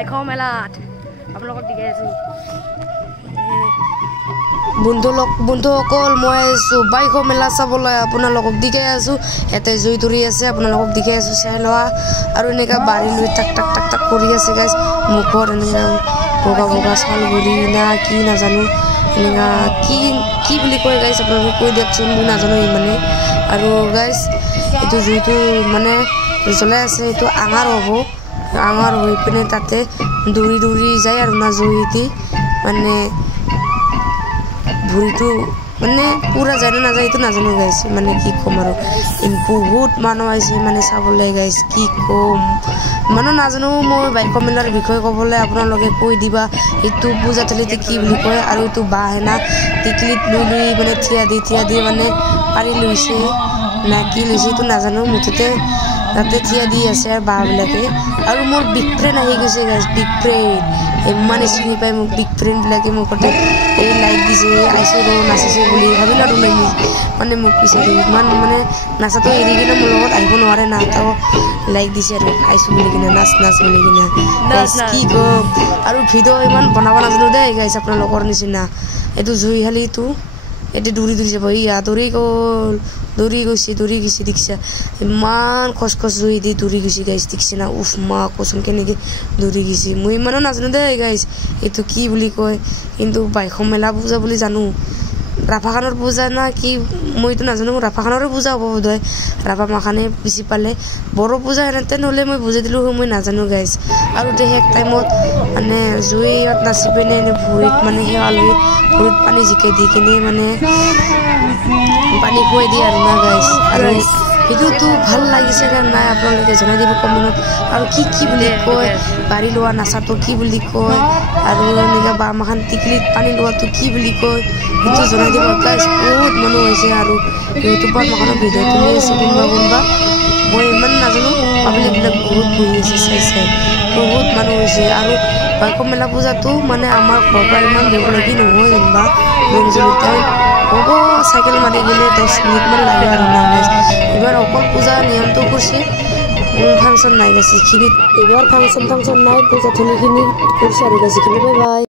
বাইকৰ মেলাত আপোনালোকক দিখাই আছোঁ বন্ধুসকল মই আহিছোঁ বাইকৰ মেলা চাবলৈ আপোনালোকক দিখাই আছোঁ ইয়াতে জুই ধৰি আছে আপোনালোকক দিখাই আছোঁ চাই লোৱা আৰু এনেকুৱা বাঢ়ি লৈ টাক টাক টাক টাক কৰি আছে গাইজ মুখত এনেকুৱা বগা বগা চাল গুৰি না কি নাজানো এনেকুৱা কি বুলি কয় গাইজ আপোনালোকে কৈ দিয়কচোন মই নাজানো ইমানে আৰু গাইজ এইটো জুইটো মানে জ্বলাই আছে এইটো আঙাৰ হ'ব আঙাৰ হৈ পিনে তাতে দৌৰি দৌৰি যায় আৰু না জুই দি মানে ভৰিটো মানে পুৰা যায় না নাযায় এইটো নাজানো গাইজ মানে কি ক'ম আৰু বহুত মানুহ আহিছে মানে চাবলৈ গাইজ কি ক'ম মানুহ নাজানো মই বাইকৰ মেলাৰ বিষয়ে ক'বলৈ আপোনালোকে কৈ দিবা এইটো পূজা থালিতে কি বুলি কয় আৰু এইটো বাঁহ না টিকলিত লৈ লৈ মানে থিয়া দি মানে পাৰি লৈছে না কি লৈছে এইটো নাজানো মুঠতে তাতে থিয়া দি আছে আৰু বাঁহবিলাকে আৰু মোৰ বিগ ফ্ৰেণ্ড আহি গৈছে গাইজ বিগ ফ্ৰেণ্ড ইমান চিনি পাই মোক বিগ ফ্ৰেণ্ডবিলাকে মোক এই লাইক দিছে আহিছে ৰ নাচিছে বুলি ভাবিলোঁ আৰু মানে মোক কৈছে ইমান মানে নাচাটো এৰি কিনে মোৰ লগত আহিব নোৱাৰে না তো লাইক দিছে আৰু আহিছোঁ বুলি কিনে নাচ বুলি কিনে কি ক'ম আৰু ভিডিঅ' ইমান বনাব নাজানো দেই গাইজ আপোনালোকৰ নিচিনা এইটো জুইশালিটো এতিয়া দৌৰি যাব ইয়া দৌৰি গৈছে দেখিছা ইমান খচ জুই দি দৌৰি গৈছে গাইজ দেখিছে না উফ মা কচোন কেনেকৈ দৌৰি গৈছে মই ইমানো নাজানো দেই গাইজ এইটো কি বুলি কয় কিন্তু বাইকৰ মেলা পূজা বুলি জানো ৰাভাখানৰ পূজা না কি মইতো নাজানো ৰাভাখানৰে পূজা হ'ব বোধহয় ৰাভা মাখানে বেছি পালে বড়ো পূজা এনেতেন হ'লে মই বুজাই দিলোঁ মই নাজানো গাইজ আৰু শেষ টাইমত মানে জুইত নাচি পিনে ভৰিত মানে সেৱা লৈ ভৰিত পানী জিকাই দি কিনে মানে পানী খুৱাই দিয়ে আৰু না গাইজ আৰু সেইটোতো ভাল লাগিছে নে নাই আপোনালোকে জনাই দিব কমেণ্টত আৰু কি বুলি কয় বাঢ়ি লোৱা নাচাটো কি বুলি কয় আৰু এনেকুৱা বাঁহ মাখান টিকলিত পানী লোৱাটো কি বুলি কয় সেইটো জনাই দিব গাইজ বহুত মানুহ হৈছে আৰু ইউটিউবত মাখানৰ ভিডিঅ' তুলি আছে কোনোবা মই ইমান নাজানো পাব্লিকবিলাক বহুত বহি আছে চাই বহুত মানুহ হৈছে আৰু বাইকৰ মেলা পূজাটো মানে আমাৰ ঘৰৰ পৰা ইমান বেগলৈকে নহয় যেনিবা হ'ব চাইকেল মাৰি গ'লে 10 মিনিটমান লাগে আৰু না গাইজ এবাৰ অকল পূজা নিয়মটো কৰিছে ফাংচন নাই গাইজ এইখিনিত এবাৰ ফাংচন নাই পূজা থলীখিনি কৰিছে আৰু গাইজ এইখিনি বাই বাই।